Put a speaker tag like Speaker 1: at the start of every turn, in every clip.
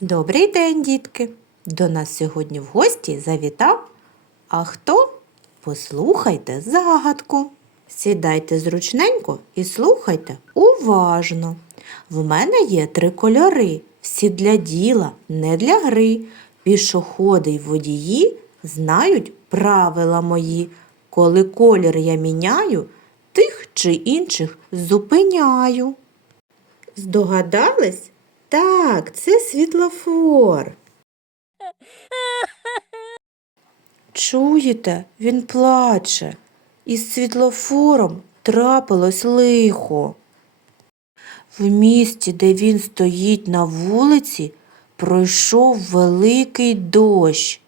Speaker 1: Добрий день, дітки! До нас сьогодні в гості завітав. А хто? Послухайте загадку. Сідайте зручненько і слухайте уважно. В мене є три кольори, всі для діла, не для гри. Пішоходи й водії знають правила мої. Коли колір я міняю, тих чи інших зупиняю. Здогадались? Так, це світлофор. Чуєте, він плаче. Із світлофором трапилось лихо. В місті, де він стоїть на вулиці, пройшов великий дощ,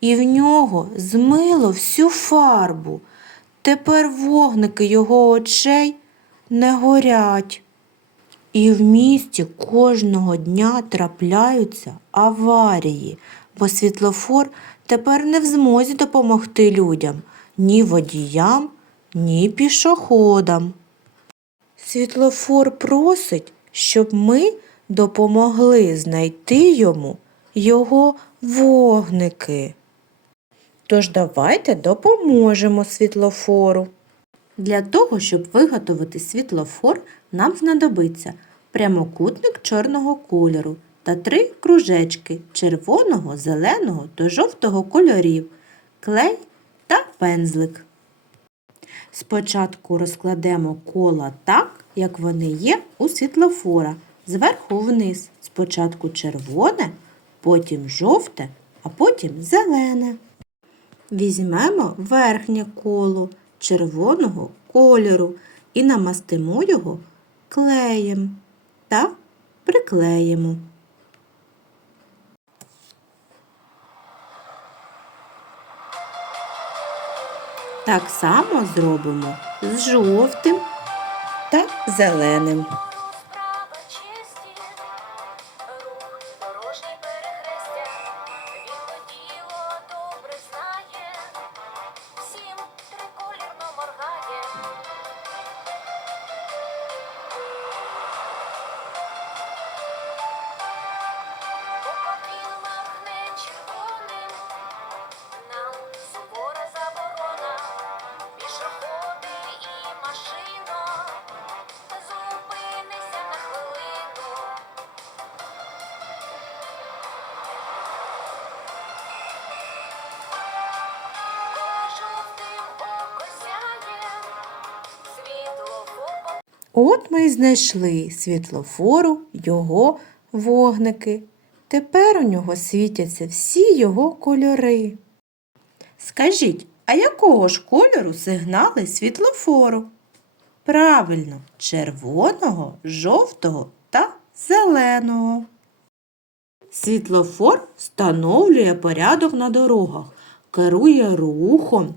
Speaker 1: і в нього змило всю фарбу. Тепер вогники його очей не горять. І в місті кожного дня трапляються аварії, бо світлофор тепер не в змозі допомогти людям, ні водіям, ні пішоходам. Світлофор просить, щоб ми допомогли знайти йому його вогники. Тож давайте допоможемо світлофору. Для того, щоб виготовити світлофор, нам знадобиться прямокутник чорного кольору та три кружечки червоного, зеленого та жовтого кольорів, клей та пензлик. Спочатку розкладемо кола так, як вони є у світлофора, зверху вниз. Спочатку червоне, потім жовте, а потім зелене. Візьмемо верхнє коло червоного кольору і намастимо його клеєм та приклеїмо. Так само зробимо з жовтим та зеленим. От ми й знайшли світлофору його вогники. Тепер у нього світяться всі його кольори. Скажіть, а якого ж кольору сигнали світлофору? Правильно, червоного, жовтого та зеленого. Світлофор встановлює порядок на дорогах, керує рухом.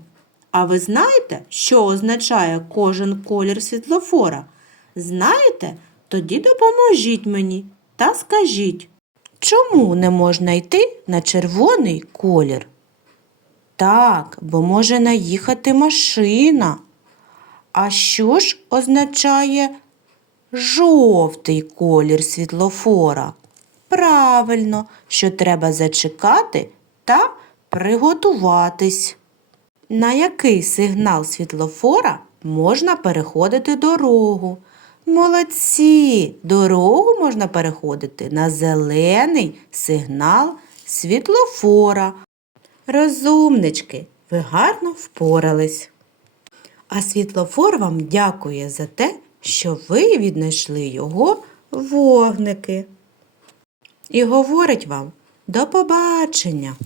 Speaker 1: А ви знаєте, що означає кожен колір світлофора? Знаєте? Тоді допоможіть мені та скажіть, чому не можна йти на червоний колір? Так, бо може наїхати машина. А що ж означає жовтий колір світлофора? Правильно, що треба зачекати та приготуватись. На який сигнал світлофора можна переходити дорогу? Молодці! Дорогу можна переходити на зелений сигнал світлофора. Розумнички, ви гарно впорались. А світлофор вам дякує за те, що ви віднайшли його вогники. І говорить вам до побачення!